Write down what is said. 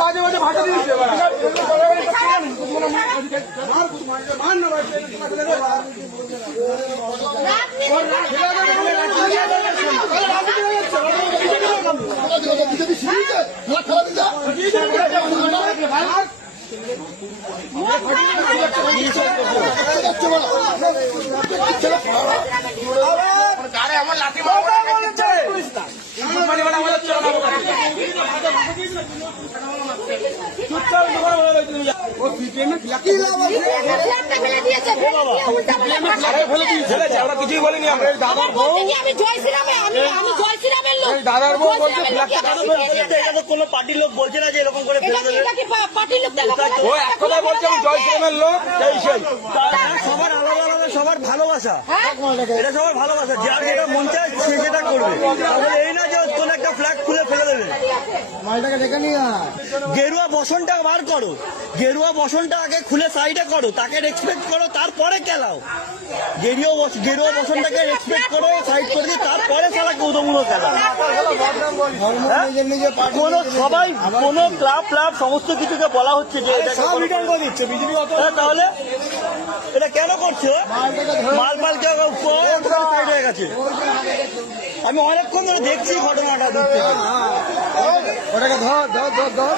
বাজে বাজে ভাষা দিচ্ছে আমার লাঠি কিছুই বলিনি দাদার বউ বলছে কোনো পার্টির লোক বলছে না যে এরকম করে ও এক কথা বলছে আমি জয় শ্রীরামের লোক সবার আলাদা আলাদা সবার ভালোবাসা এটা সবার ভালোবাসা যার যেটা মন চায় সে সেটা করবে এই না যে কোনো একটা ফ্ল্যাগ খুলে ফেলে দেবে মালটাকে দেখে নিয়ে গেরুয়া বসনটা বার করো গেরুয়া বসনটা আগে খুলে সাইডে করো তাকে রেসপেক্ট করো তারপরে খেলাও গেরুয়া বসনটাকে রেসপেক্ট করো সাইড করে দিয়ে তারপরে খেলা কৌতমূলক খেলা কোন সবাই কোন ক্লাব ক্লাব সমস্ত কিছুকে বলা হচ্ছে যে তাহলে এটা কেন করছে মাল পাল সাইড হয়ে গেছে আমি অনেকক্ষণ ধরে দেখছি ঘটনাটা দূর থেকে ওটাকে ধর